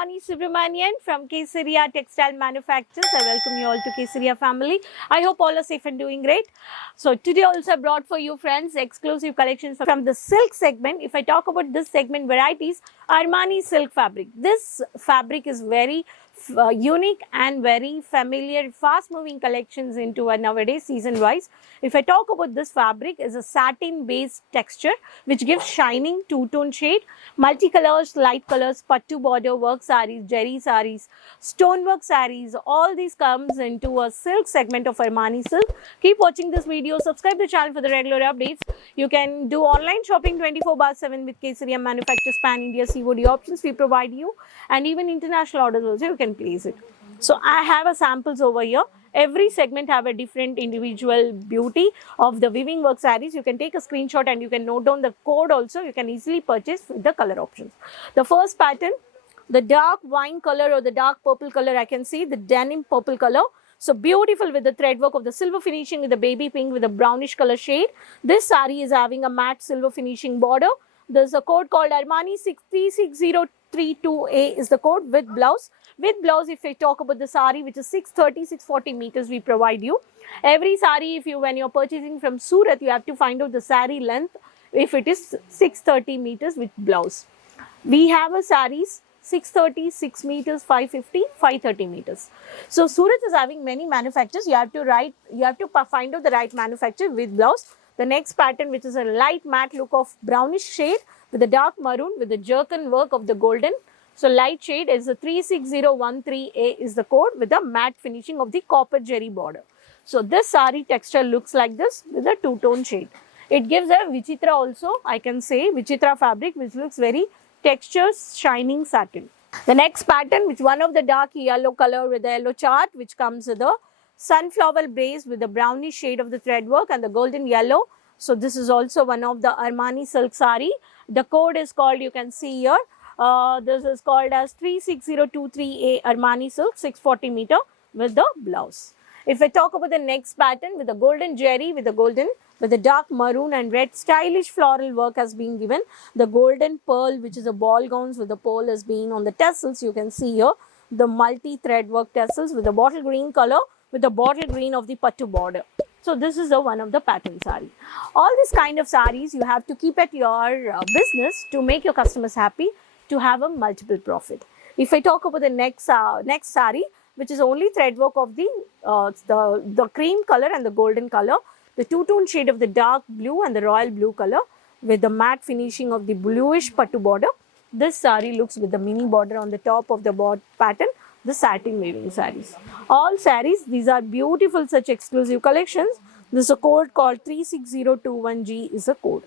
Rani Subramanian from Kesaria Textile Manufacturers. I welcome you all to Kesaria family. I hope all are safe and doing great. So today also I brought for you friends exclusive collections from the silk segment. If I talk about this segment varieties, Armani silk fabric. This fabric is very unique and very familiar, fast moving collections into nowadays season wise. If I talk about this fabric, is a satin based texture which gives shining two-tone shade, multicolors, light colors, pattu border, work sarees, jerry sarees, stonework sarees, all these comes into a silk segment of Armani silk. Keep watching this video, subscribe to the channel for the regular updates. You can do online shopping 24/7 with Kesaria Manufacturers Pan India COD options we provide you, and even international orders also you can place it. So I have a samples over here. Every segment have a different individual beauty of the weaving work sarees. You can take a screenshot and you can note down the code also. You can easily purchase with the color options. The first pattern, the dark wine color or the dark purple color, I can see the denim purple color. So beautiful with the thread work of the silver finishing with the baby pink with a brownish color shade. This saree is having a matte silver finishing border. There's a code called Armani 636032A is the code with blouse. With blouse, if I talk about the saree, which is 630-640 meters, we provide you. Every saree, when you're purchasing from Surat, you have to find out the saree length if it is 630 meters with blouse. We have a sarees 630, 6 meters, 550, 530 meters. So Surat is having many manufacturers. You have to find out the right manufacturer with blouse. The next pattern, which is a light matte look of brownish shade with a dark maroon with the jerkin work of the golden. So light shade is a 36013A is the code with a matte finishing of the copper jerry border. So this saree texture looks like this with a two-tone shade. It gives a Vichitra also, I can say Vichitra fabric, which looks very texture shining satin. The next pattern, which one of the dark yellow color with the yellow chart, which comes with the sunflower brace with the brownish shade of the thread work and the golden yellow. So this is also one of the Armani silk saree. The code is called, you can see here, this is called as 36023A Armani silk 640 meter with the blouse. If I talk about the next pattern with the golden jerry with the dark maroon and red stylish floral work has been given. The golden pearl, which is a ball gowns with the pearl has been on the tassels. You can see here the multi thread work tassels with the bottle green color with the bottle green of the pattu border. So this is one of the pattern saree. All this kind of sarees you have to keep at your business to make your customers happy, to have a multiple profit. If I talk about the next saree, which is only thread work of the cream color and the golden color, the two-tone shade of the dark blue and the royal blue color with the matte finishing of the bluish pattu border. This saree looks with the mini border on the top of the pattern, the satin weaving sarees. All sarees, these are beautiful such exclusive collections. This is a code called 36021G is a code.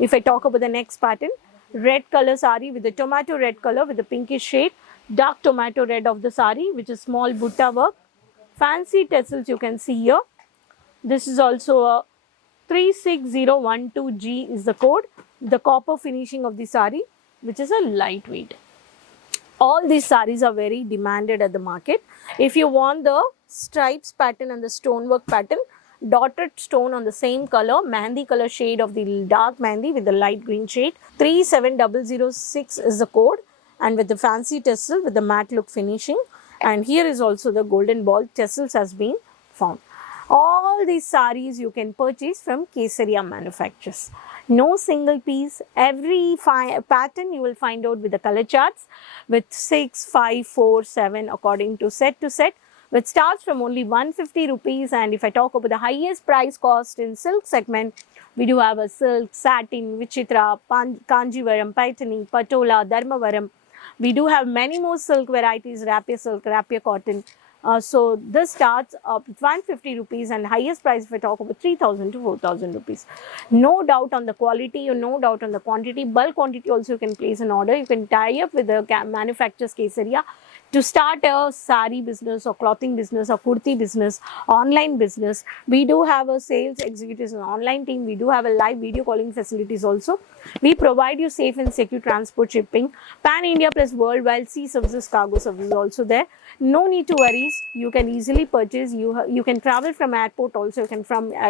If I talk about the next pattern, red color saree with the tomato red color with the pinkish shade, dark tomato red of the saree, which is small butta work, fancy tassels you can see here. This is also a 36012G is the code, the copper finishing of the saree, which is a lightweight. All these sarees are very demanded at the market. If you want the stripes pattern and the stonework pattern, dotted stone on the same color, mehndi color shade of the dark mehndi with the light green shade, 37006 is the code, and with the fancy tassel with the matte look finishing. And here is also the golden ball tassels has been found. All these sarees you can purchase from Kesaria Manufacturers. No single piece. Every pattern you will find out with the color charts with 6, 5, 4, 7 according to set, which starts from only 150 rupees. And if I talk about the highest price cost in silk segment, we do have a silk, satin, Vichitra, Kanjivaram, Paitani, Patola, Dharmavaram. We do have many more silk varieties, rapier silk, rapier cotton. So this starts up 150 rupees and highest price if I talk about 3000 to 4000 rupees. No doubt on the quality or no doubt on the quantity. Bulk quantity also you can place an order. You can tie up with the manufacturer's Kesaria. To start a sari business or clothing business or kurti business, online business, we do have a sales executives and online team. We do have a live video calling facilities also. We provide you safe and secure transport, shipping, pan India plus worldwide, sea services, cargo services also there. No need to worry. You can easily purchase. You can travel from airport also. You can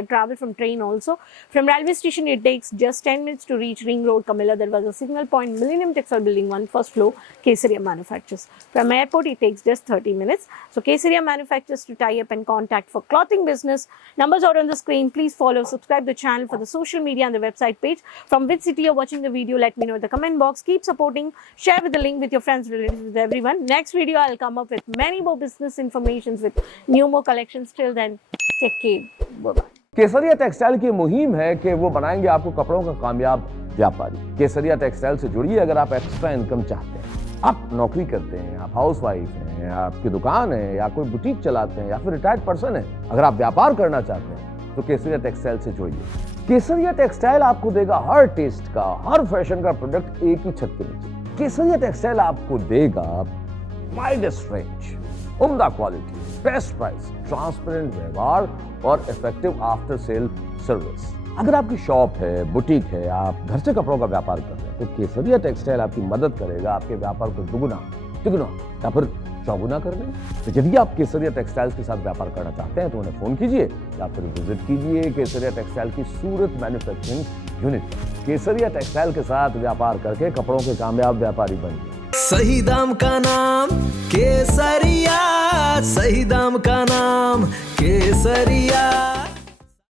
travel from train also. From railway station, it takes just 10 minutes to reach Ring Road, Camilla. There was a signal point, Millennium Textile Building 1, first floor, Kesaria manufactures. From airport, it takes just 30 minutes. So Kesaria manufactures to tie up and contact for clothing business. Numbers are on the screen. Please follow, subscribe the channel for the social media and the website page. From which city you're watching the video, let me know in the comment box. Keep supporting, share with the link with your friends, relatives, with everyone. Next video, I'll come up with many more business informations with new more collections. Till then, take care. Bye-bye. Kesariya textile की मुहिम है कि वो बनाएंगे आपको कपड़ों का कामयाब व्यापारी। केसरिया टेक्सटाइल से जुड़िए अगर आप एक्स्ट्रा इनकम चाहते हैं। आप नौकरी करते हैं, आप हाउसवाइफ हैं, आपकी दुकान है या कोई बुटीक चलाते हैं या फिर रिटायर्ड पर्सन है, अगर आप व्यापार करना चाहते हैं तो केसरिया टेक्सटाइल से जुड़िए। केसरिया टेक्सटाइल आपको देगा हर टेस्ट का, हर फैशन का प्रोडक्ट एक ही छत के नीचे। केसरिया टेक्सटाइल आपको देगा वाइडेस्ट रेंज, उम्दा क्वालिटी, बेस्ट प्राइस, ट्रांसपेरेंट व्यवहार और इफेक्टिव आफ्टर सेल सर्विस। अगर आपकी शॉप है, बुटीक है, आप घर से कपड़ों का व्यापार कर रहे हैं तो केसरिया टेक्सटाइल आपकी मदद करेगा आपके व्यापार को दुगुना, तिगुना या फिर चौगुना करने। तो यदि आप केसरिया टेक्सटाइल्स के साथ व्यापार करना चाहते हैं तो उन्हें फोन कीजिए या फिर विजिट कीजिए केसरिया टेक्सटाइल की सूरत मैन्युफैक्चरिंग यूनिट। केसरिया टेक्सटाइल के साथ व्यापार करके कपड़ों के कामयाब व्यापारी बनिए। सही दाम का नाम केसरिया, सही दाम का नाम केसरिया।